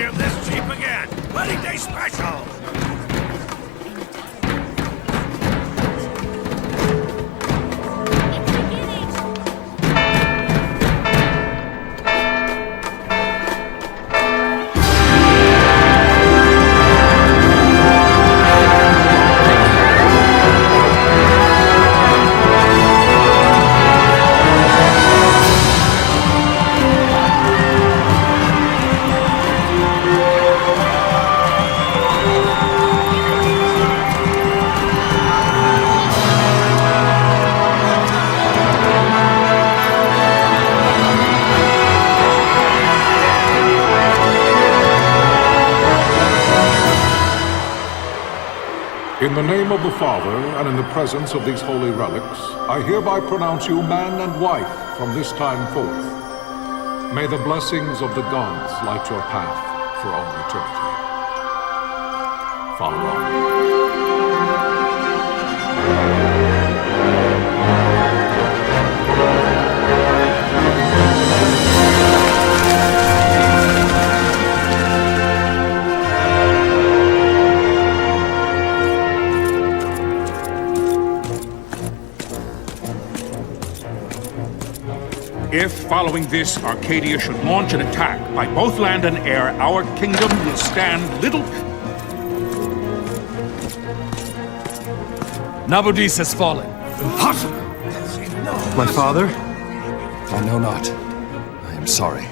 any of this cheap again. Wedding Day special! In the name of the Father, and in the presence of these holy relics, I hereby pronounce you man and wife from this time forth. May the blessings of the gods light your path for all eternity. Follow on. If, following this, Arcadia should launch an attack by both land and air, our kingdom will stand little... Nabudis has fallen. Impossible! My father? I know not. I am sorry.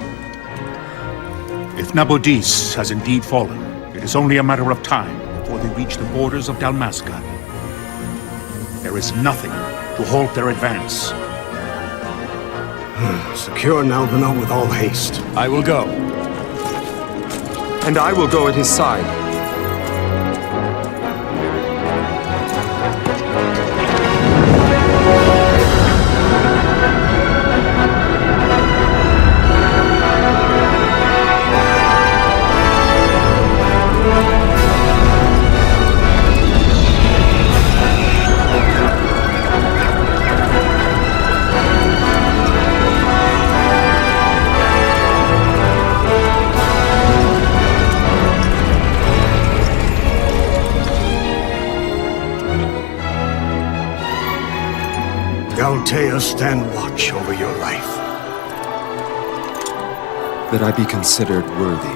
If Nabudis has indeed fallen, it is only a matter of time before they reach the borders of Dalmasca. There is nothing to halt their advance. Secure Nalbina with all haste. I will go. And I will go at his side. Altea, stand watch over your life. That I be considered worthy.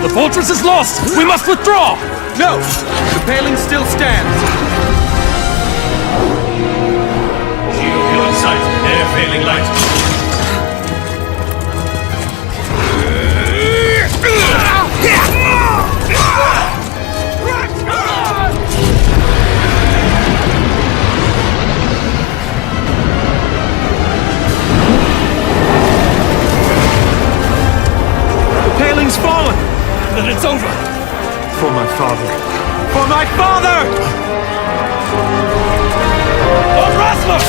The fortress is lost! We must withdraw! No! The paling still stands! Shield hill in sight. Air failing light. The paling's fallen! Then it's over! For my father! For my father! Lord Rasmus!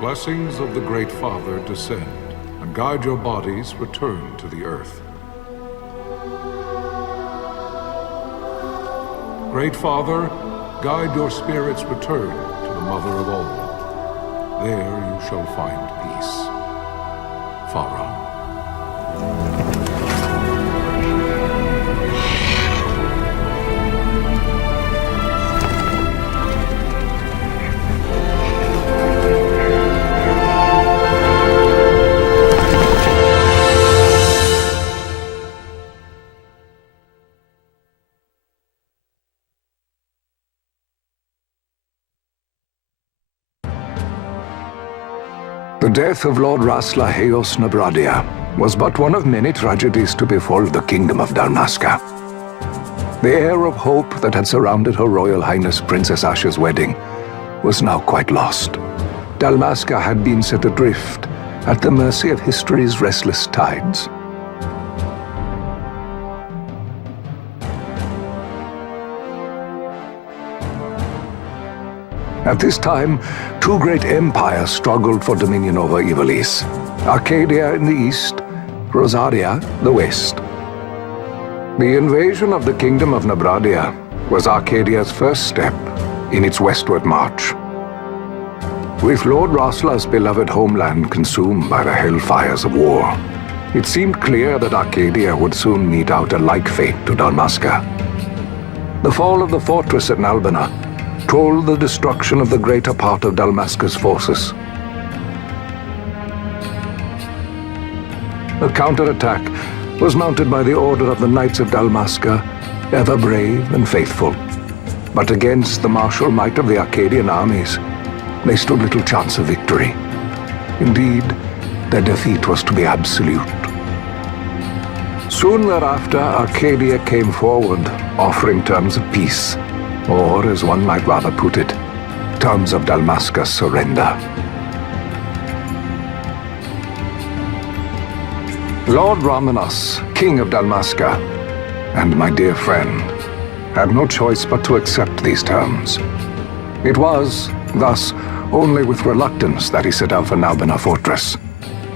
Blessings of the Great Father descend, and guide your bodies return to the earth. Great Father, guide your spirits return to the Mother of all. There you shall find peace. Faram. The death of Lord Raslaheos Nabradia was but one of many tragedies to befall the Kingdom of Dalmasca. The air of hope that had surrounded Her Royal Highness Princess Asha's wedding was now quite lost. Dalmasca had been set adrift at the mercy of history's restless tides. At this time, two great empires struggled for dominion over Ivalice. Arcadia in the east, Rosaria the west. The invasion of the Kingdom of Nabradia was Arcadia's first step in its westward march. With Lord Rasla's beloved homeland consumed by the hellfires of war, it seemed clear that Arcadia would soon mete out a like fate to Dalmasca. The fall of the fortress at Nalbina told the destruction of the greater part of Dalmasca's forces. The counterattack was mounted by the order of the Knights of Dalmasca, ever brave and faithful. But against the martial might of the Arcadian armies, they stood little chance of victory. Indeed, their defeat was to be absolute. Soon thereafter, Arcadia came forward, offering terms of peace, or, as one might rather put it, terms of Dalmasca's surrender. Lord Ramenas, King of Dalmasca, and my dear friend, had no choice but to accept these terms. It was, thus, only with reluctance that he set out for Nalbina Fortress,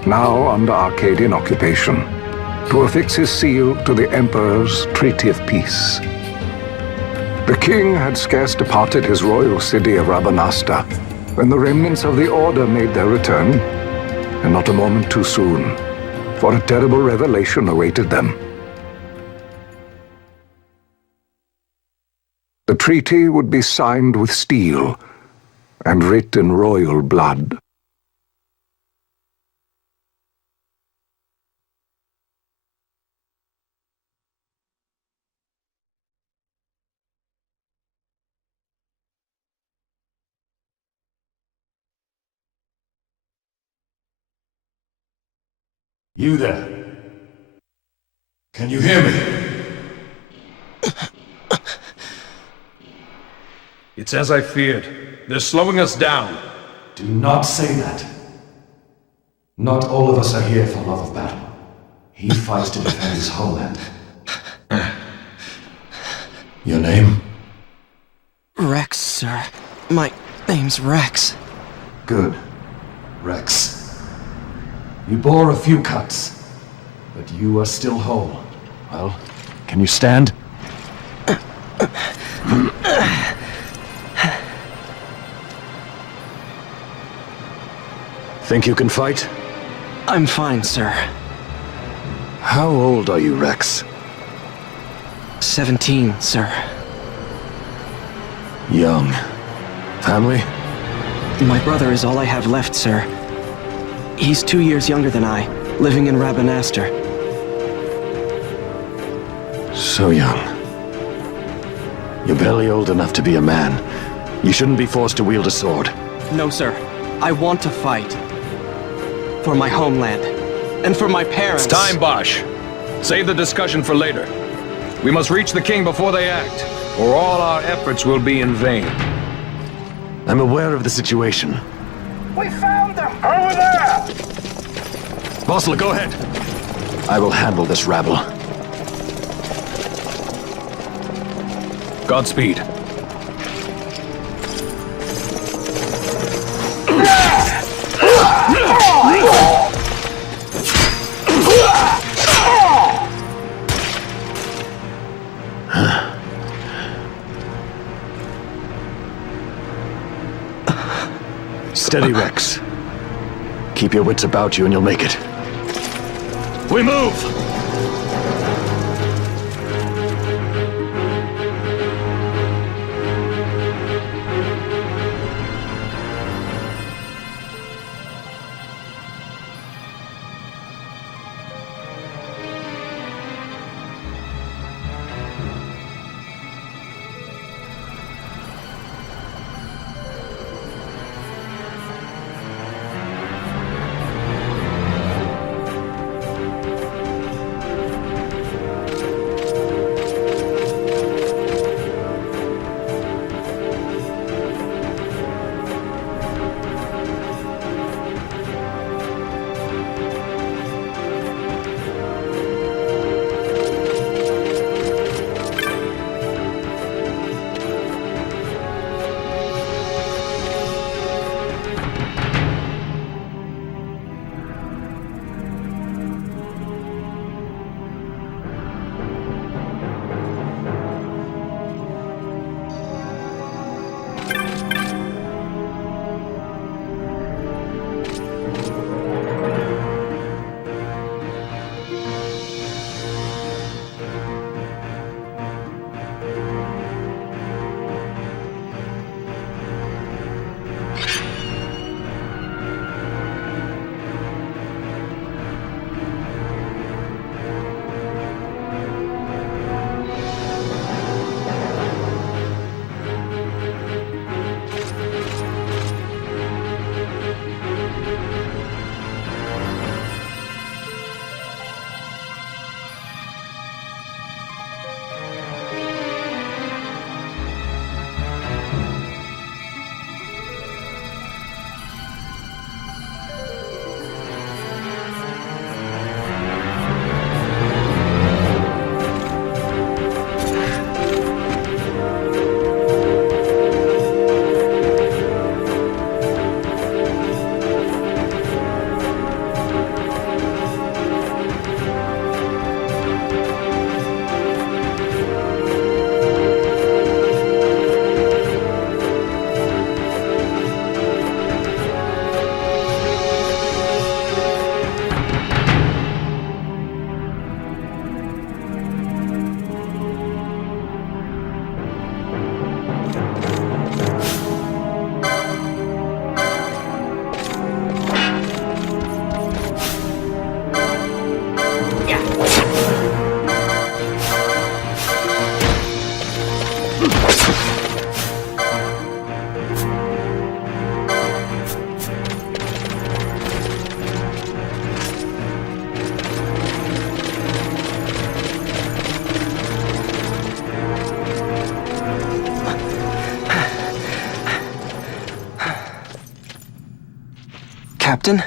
now under Arcadian occupation, to affix his seal to the Emperor's Treaty of Peace. The king had scarce departed his royal city of Rabanasta when the remnants of the Order made their return, and not a moment too soon, for a terrible revelation awaited them. The treaty would be signed with steel and writ in royal blood. You there? Can you hear me? It's as I feared. They're slowing us down. Do not say that. Not all of us are here for love of battle. He fights to defend his homeland. Your name? Rex, sir. My name's Rex. Good. Rex. You bore a few cuts, but you are still whole. Well, can you stand? Think you can fight? I'm fine, sir. How old are you, Rex? 17, sir. Young. Family? My brother is all I have left, sir. He's 2 years younger than I, living in Rabanastre. So young. You're barely old enough to be a man. You shouldn't be forced to wield a sword. No, sir. I want to fight. For my homeland. And for my parents. It's time, Bosch. Save the discussion for later. We must reach the king before they act, or all our efforts will be in vain. I'm aware of the situation. We found them! Over there! Vossler, go ahead. I will handle this rabble. Godspeed. Steady, Rex. Keep your wits about you and you'll make it. We move! Captain?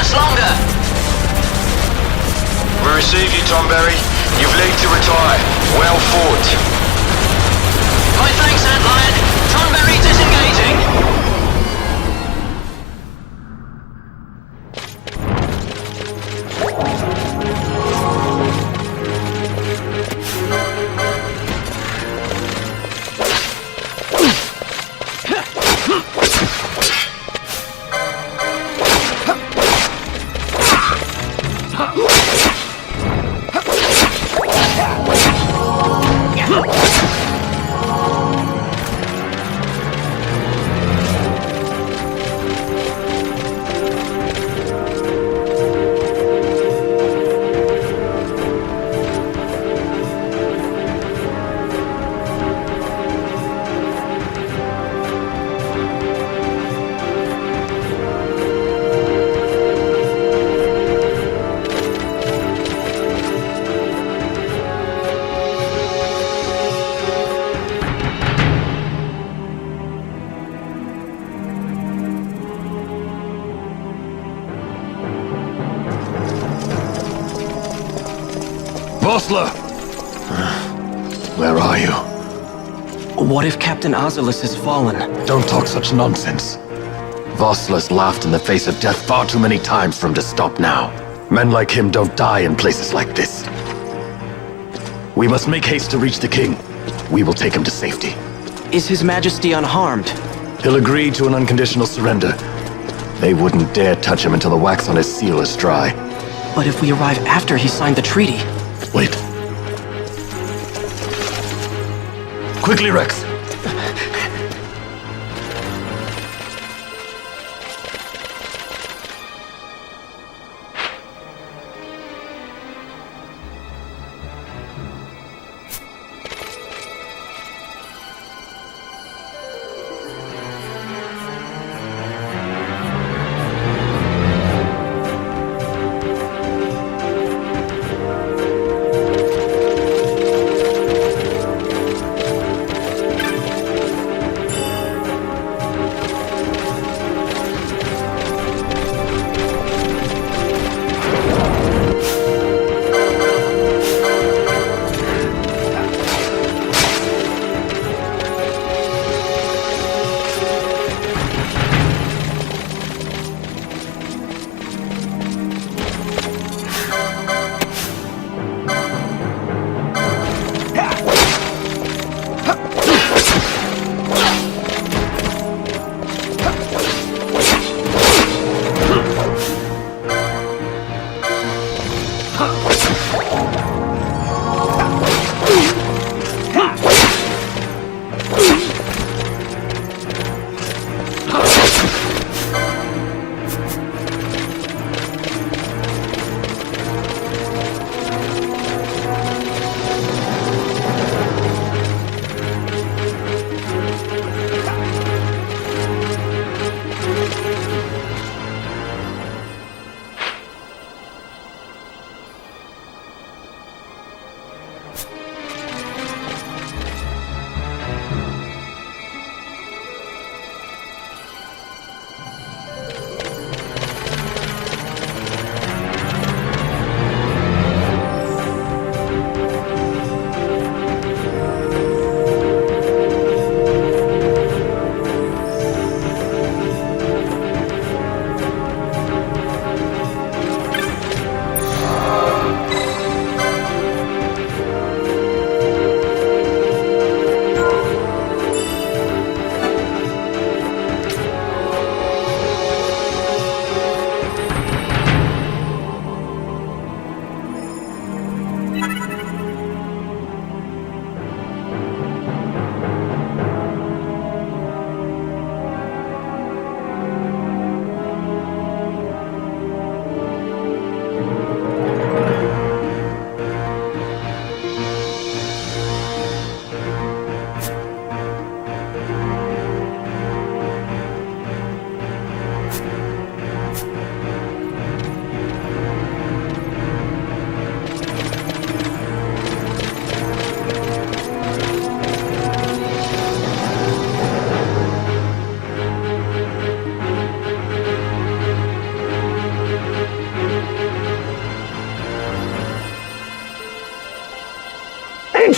much longer. We receive you, Tonberry. You've leave to retire. Well fought. My thanks, Antlion. Tonberry disengaging. Vossler! Where are you? What if Captain Oculus has fallen? Don't talk such nonsense. Vossler's laughed in the face of death far too many times for him to stop now. Men like him don't die in places like this. We must make haste to reach the king. We will take him to safety. Is His Majesty unharmed? He'll agree to an unconditional surrender. They wouldn't dare touch him until the wax on his seal is dry. But if we arrive after he signed the treaty... Wait. Quickly, Rex.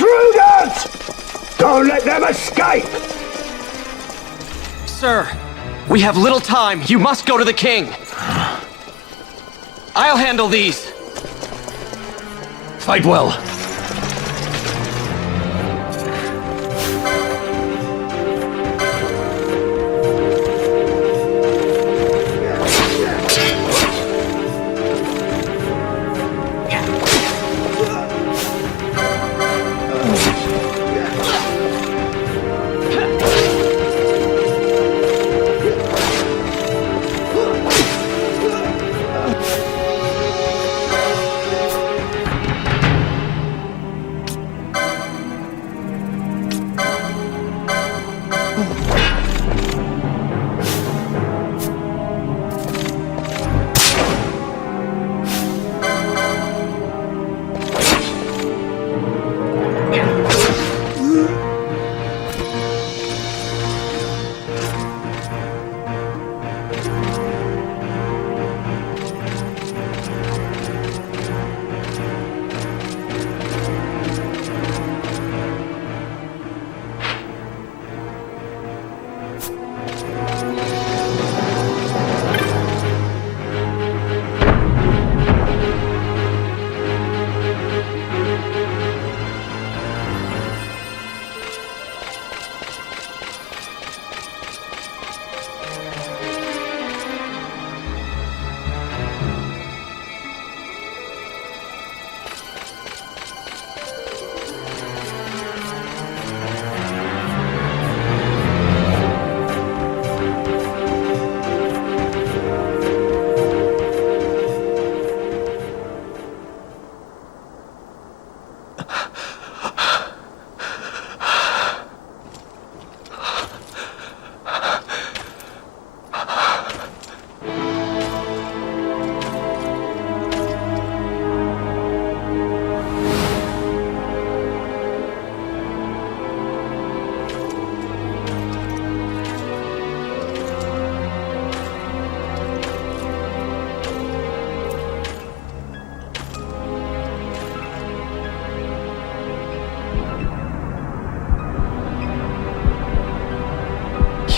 Intruders! Don't let them escape! Sir, we have little time. You must go to the king. I'll handle these. Fight well.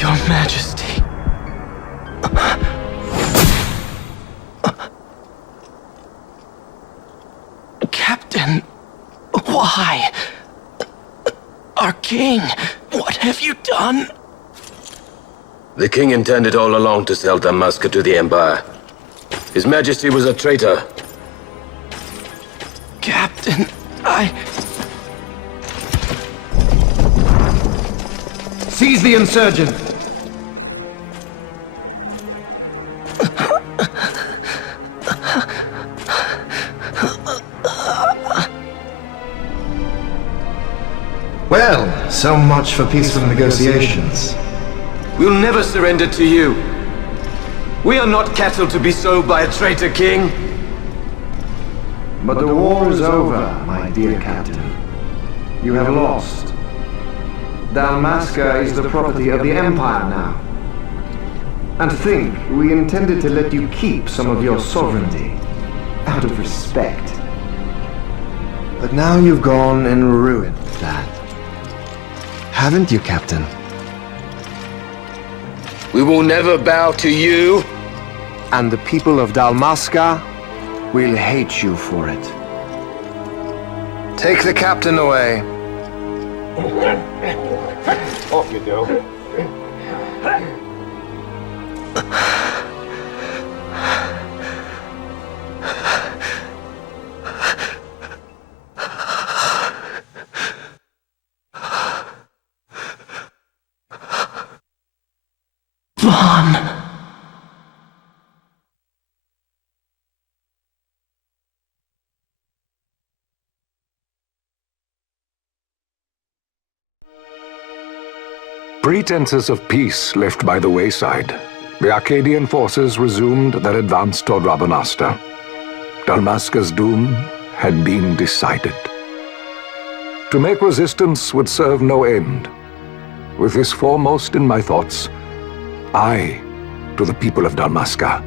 Your Majesty. Captain, why? Our king, what have you done? The king intended all along to sell Dalmasca to the Empire. His Majesty was a traitor. Captain, Seize the insurgent! Well, so much for peaceful negotiations. We'll never surrender to you. We are not cattle to be sold by a traitor king. But the war is over, my dear captain. You have lost. Dalmasca is the property of the Empire now. And think, we intended to let you keep some of your sovereignty, out of respect. But now you've gone and ruined that. Haven't you, Captain? We will never bow to you. And the people of Dalmasca will hate you for it. Take the captain away. Off you go. Vaughn. Pretenses of peace left by the wayside, the Arcadian forces resumed their advance toward Rabanastre. Dalmasca's doom had been decided. To make resistance would serve no end. With this foremost in my thoughts, aye to the people of Dalmasca.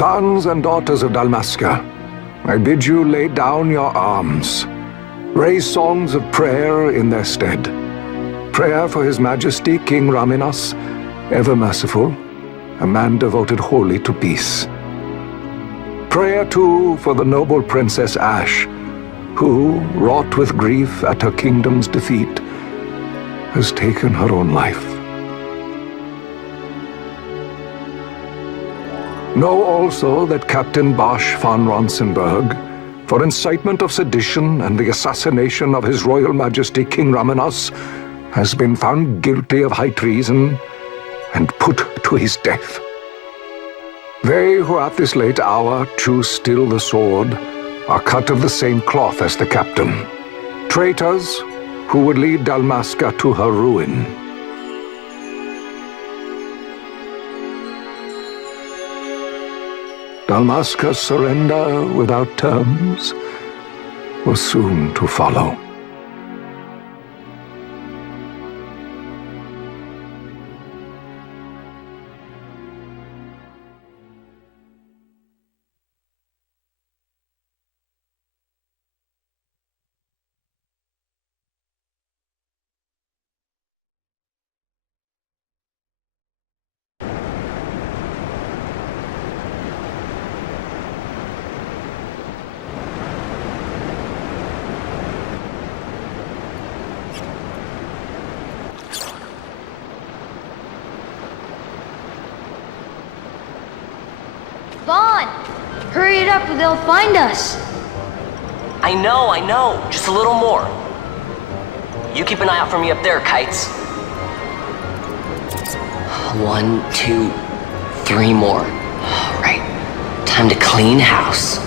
Sons and daughters of Dalmasca, I bid you lay down your arms. Raise songs of prayer in their stead. Prayer for His Majesty King Raminas, ever merciful, a man devoted wholly to peace. Prayer, too, for the noble Princess Ashe, who, wrought with grief at her kingdom's defeat, has taken her own life. Know also that Captain Bosch von Ronsenberg, for incitement of sedition and the assassination of His Royal Majesty King Raminas, has been found guilty of high treason and put to his death. They who at this late hour choose still the sword are cut of the same cloth as the captain. Traitors who would lead Dalmasca to her ruin. Dalmasca's surrender without terms was soon to follow. Vaughn! Hurry it up or they'll find us! I know. Just a little more. You keep an eye out for me up there, Kites. 1, 2, 3 more. All right. Time to clean house.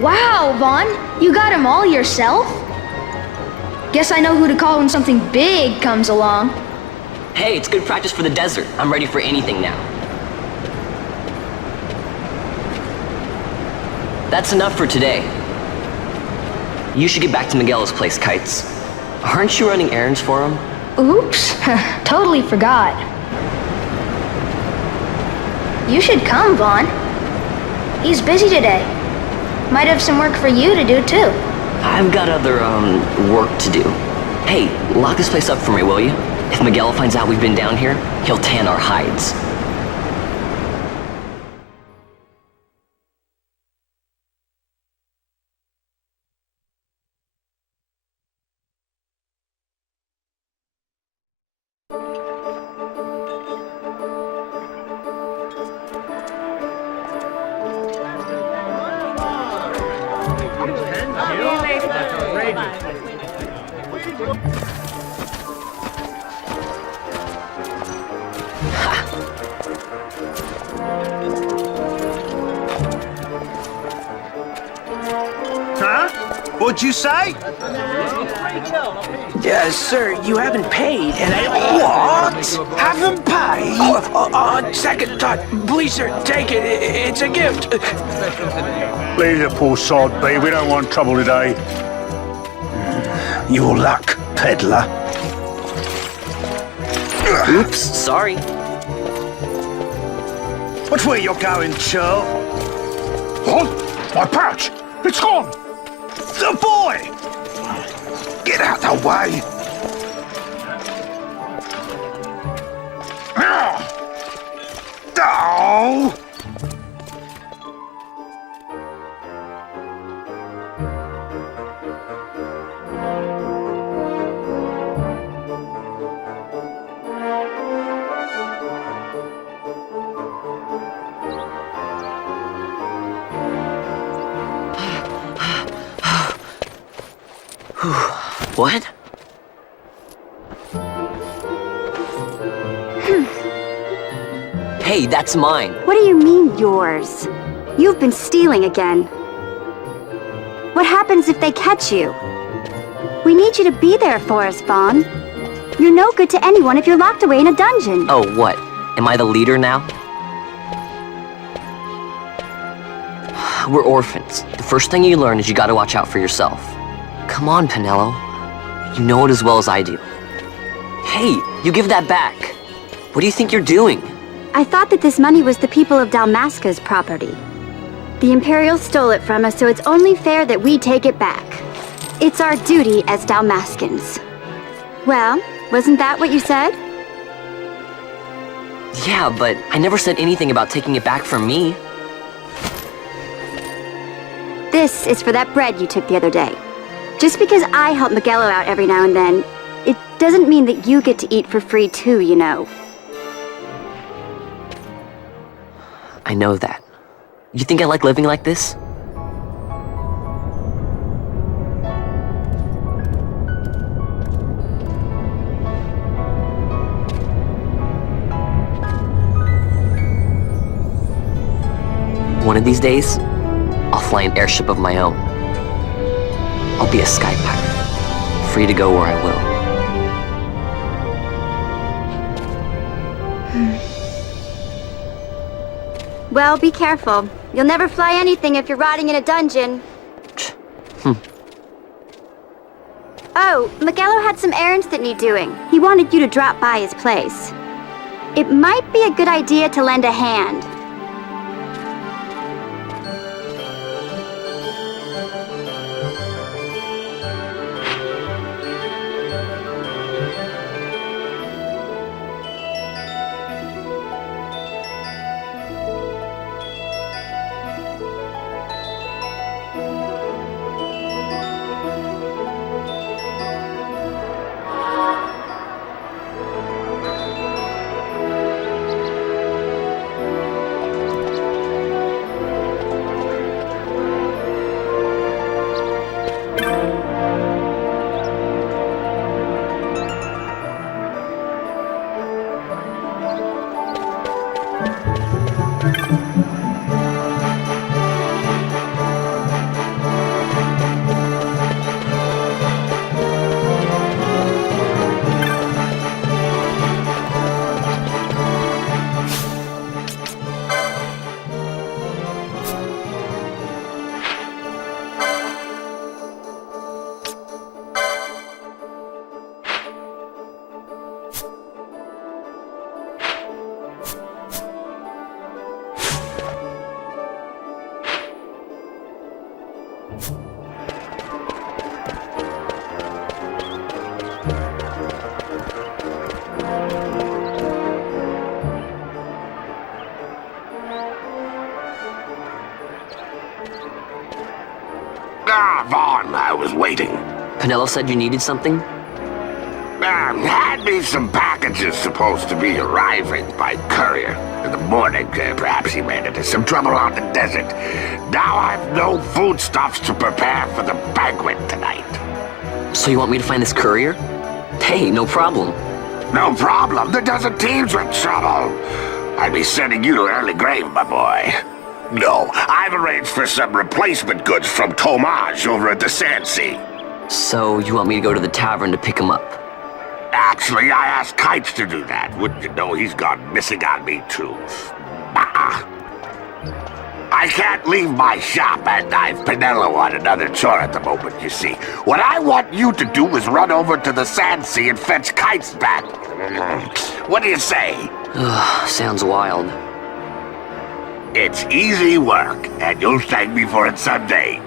Wow, Vaughn! You got him all yourself? Guess I know who to call when something big comes along. Hey, it's good practice for the desert. I'm ready for anything now. That's enough for today. You should get back to Miguel's place, Kites. Aren't you running errands for him? Oops, totally forgot. You should come, Vaughn. He's busy today. Might have some work for you to do, too. I've got other, work to do. Hey, lock this place up for me, will you? If Miguel finds out we've been down here, he'll tan our hides. Huh? What'd you say? Sir, you haven't paid, and What? Haven't paid? On second thought, please, sir, take it. It's a gift. Leave the poor sod be. We don't want trouble today. Your luck, peddler. Oops, sorry. Watch where you're going, Churl. What? My pouch! It's gone! The boy! Get out the way! Oh! What? Hey, that's mine. What do you mean, yours? You've been stealing again. What happens if they catch you? We need you to be there for us, Vaughn. You're no good to anyone if you're locked away in a dungeon. Oh, what? Am I the leader now? We're orphans. The first thing you learn is you gotta watch out for yourself. Come on, Penelo. You know it as well as I do. Hey, you give that back. What do you think you're doing? I thought that this money was the people of Dalmasca's property. The Imperials stole it from us, so it's only fair that we take it back. It's our duty as Dalmascans. Well, wasn't that what you said? Yeah, but I never said anything about taking it back from me. This is for that bread you took the other day. Just because I help Miguelo out every now and then, it doesn't mean that you get to eat for free too, you know. I know that. You think I like living like this? One of these days, I'll fly an airship of my own. I'll be a sky pirate, free to go where I will. Well, be careful. You'll never fly anything if you're rotting in a dungeon. Oh, Miguelo had some errands that need doing. He wanted you to drop by his place. It might be a good idea to lend a hand. Vaughn, I was waiting. Penelo said you needed something? Had me some packages supposed to be arriving by courier. In the morning, perhaps he ran into some trouble on the desert. Now I've no foodstuffs to prepare for the banquet tonight. So you want me to find this courier? Hey, no problem. No problem. The desert teems with trouble. I'd be sending you to early grave, my boy. No, I've arranged for some replacement goods from Tomaj over at the Sandsea. So you want me to go to the tavern to pick him up? Actually, I asked Kites to do that. Wouldn't you know he's gone missing on me, too. I can't leave my shop, and I've Penelo on another chore at the moment, you see. What I want you to do is run over to the Sandsea and fetch Kites back. What do you say? Sounds wild. It's easy work, and you'll thank me for it someday.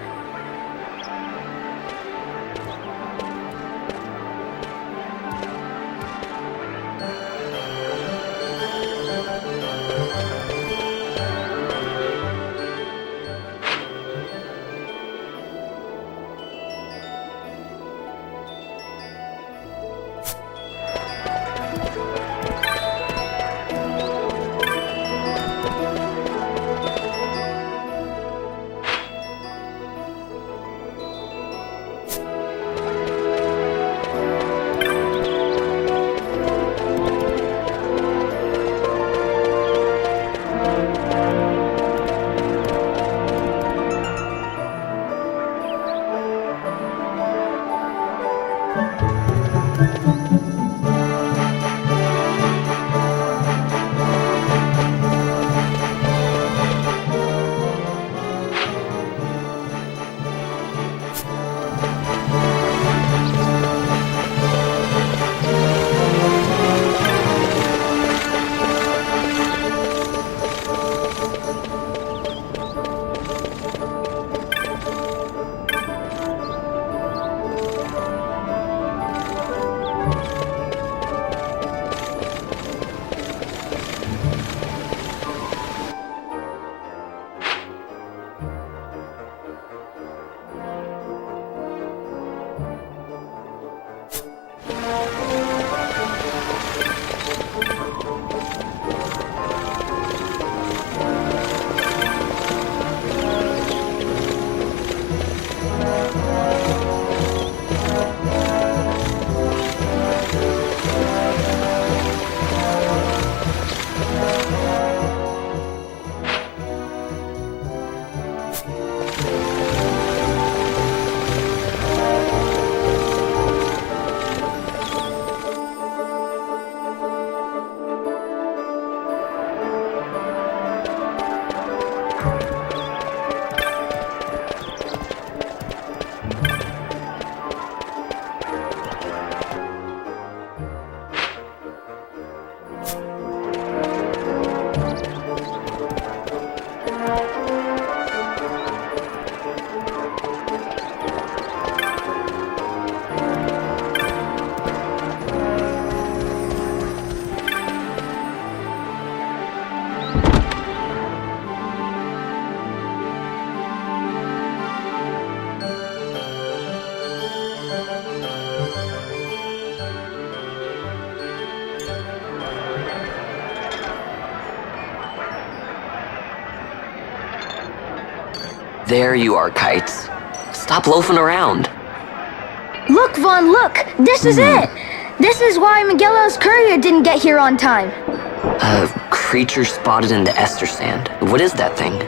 There you are, Kites. Stop loafing around. Look, Vaughn, look! This is it! This is why Miguelo's courier didn't get here on time. A creature spotted in the Ester Sand. What is that thing?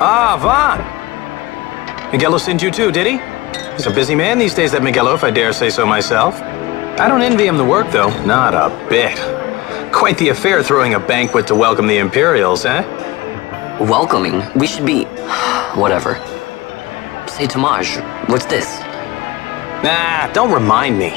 Ah, Vaughn! Miguelo sent you too, did he? He's a busy man these days, that Miguelo, if I dare say so myself. I don't envy him the work, though. Not a bit. Quite the affair throwing a banquet to welcome the Imperials, eh? Welcoming? We should be... whatever. Say, Tamaj, what's this? Nah, don't remind me.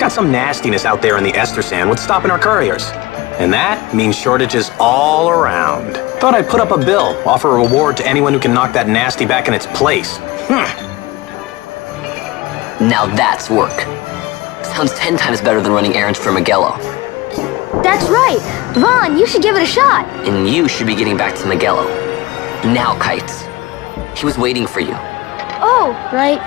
Got some nastiness out there in the Ester Sand. What's stopping our couriers? And that means shortages all around. Thought I'd put up a bill, offer a reward to anyone who can knock that nasty back in its place. Now that's work. Sounds 10 times better than running errands for Miguelo. That's right! Vaughn, you should give it a shot! And you should be getting back to Miguelo. Now, Kites. He was waiting for you. Oh, right.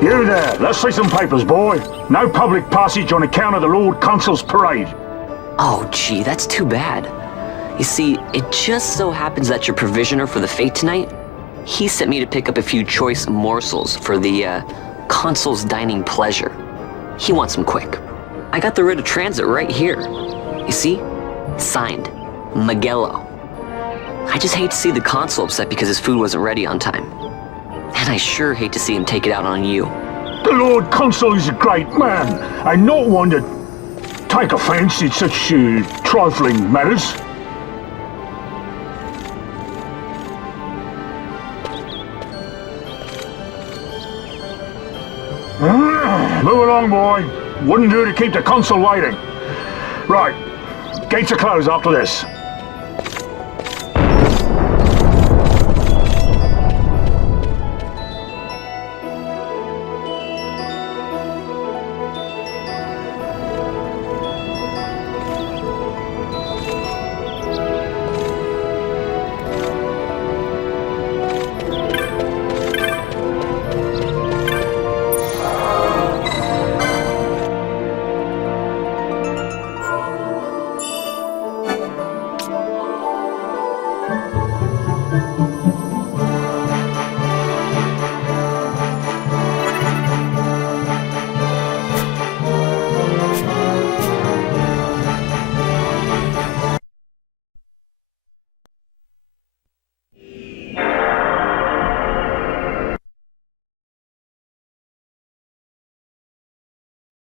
You there, let's see some papers, boy. No public passage on account of the Lord Consul's parade. Oh, gee, that's too bad. You see, it just so happens that your provisioner for the fete tonight, he sent me to pick up a few choice morsels for the, Consul's dining pleasure. He wants them quick. I got the writ of transit right here. You see? Signed, Magello. I just hate to see the Consul upset because his food wasn't ready on time. And I sure hate to see him take it out on you. The Lord Consul is a great man, and not one to take offence in such trifling matters. Move along, boy. Wouldn't do to keep the Consul waiting. Right, gates are closed after this.